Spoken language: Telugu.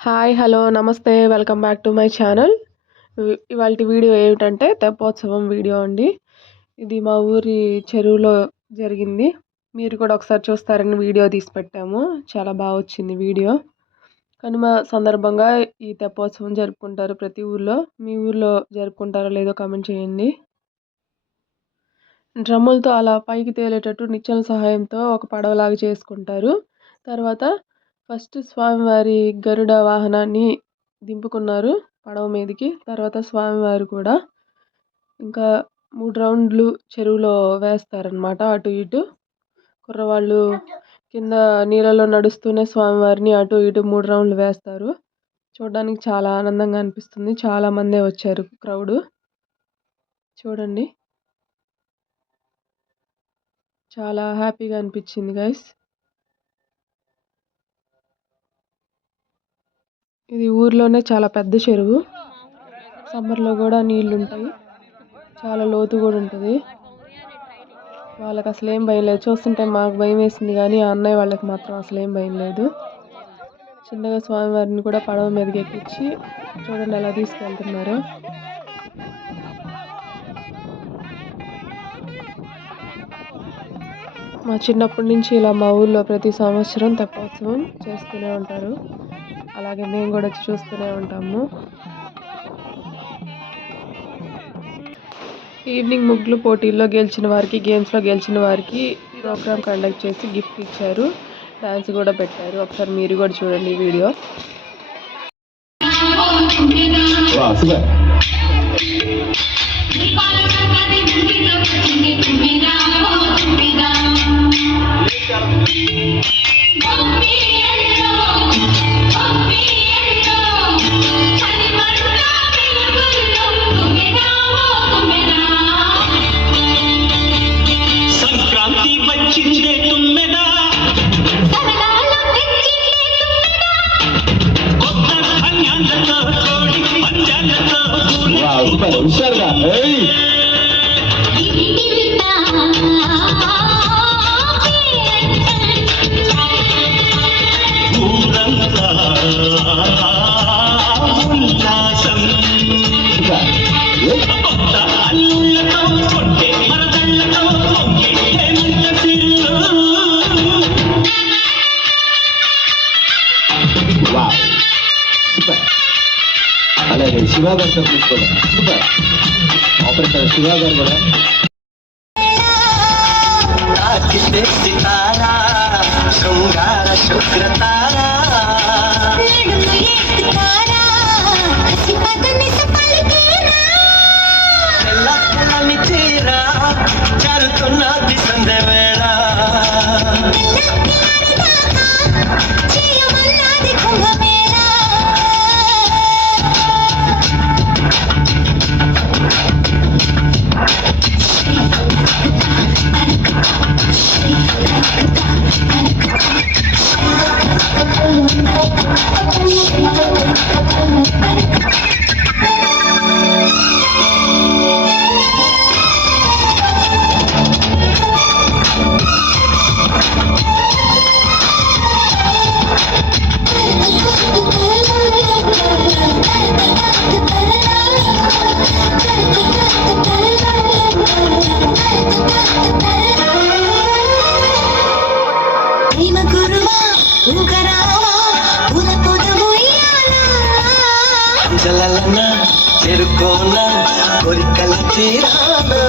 హాయ్! హలో! నమస్తే. Welcome back to my channel. ఇవాల్టి వీడియో ఏమిటంటే తెప్పోత్సవం వీడియో అండి. ఇది మా ఊరి చెరువులో జరిగింది. మీరు కూడా ఒకసారి చూస్తారని వీడియో తీసి పెట్టాము. చాలా వచ్చింది వీడియో. కనుమ సందర్భంగా ఈ తెప్పోత్సవం జరుపుకుంటారు ప్రతి ఊర్లో. మీ ఊర్లో జరుపుకుంటారో లేదో కామెంట్ చేయండి. డ్రమ్ములతో అలా పైకి తేలేటట్టు నిచ్చెన సహాయంతో ఒక పడవలాగా చేసుకుంటారు. తర్వాత ఫస్ట్ స్వామివారి గరుడ వాహనాన్ని దింపుకున్నారు పడవ మీదకి. తర్వాత స్వామివారు కూడా ఇంకా 3 రౌండ్లు చెరువులో వేస్తారనమాట. అటు ఇటు కుర్రవాళ్ళు కింద నీళ్ళలో నడుస్తూనే స్వామివారిని అటు ఇటు 3 రౌండ్లు వేస్తారు. చూడడానికి చాలా ఆనందంగా అనిపిస్తుంది. చాలా మందే వచ్చారు క్రౌడ్. చూడండి, చాలా హ్యాపీగా అనిపించింది గైస్. ఇది ఊర్లోనే చాలా పెద్ద చెరువు. సమ్మర్లో కూడా నీళ్ళు ఉంటాయి. చాలా లోతు కూడా ఉంటుంది. వాళ్ళకి అసలు ఏం భయం లేదు. చూస్తుంటే మాకు భయం వేసింది, కానీ ఆ అన్నయ్య వాళ్ళకి మాత్రం అసలు ఏం భయం లేదు. చిన్నగా స్వామివారిని కూడా పడవ మీదకి ఎక్కించి చూడండి ఎలా తీసుకెళ్తున్నారు. మా చిన్నప్పటి నుంచి ఇలా మా ఊళ్ళో ప్రతి సంవత్సరం తెప్పోత్సవం చేస్తూనే ఉంటారు. అలాగే మేము కూడా వచ్చి చూస్తూనే ఉంటాము. ఈవినింగ్ ముగ్గులు పోటీల్లో గెలిచిన వారికి, గేమ్స్లో గెలిచిన వారికి ప్రోగ్రామ్ కండక్ట్ చేసి గిఫ్ట్ ఇచ్చారు. డాన్స్ కూడా పెట్టారు. ఒకసారి మీరు కూడా చూడండి ఈ వీడియో. అలాగే శివ గారితో కూడా సూపర్ ఆపరేటర్ శివ గారు కూడా శృంగార శుక్రతారా తీరా జరుగుతున్నది సందేవేళ చెరుకోన కోరికల తీరానా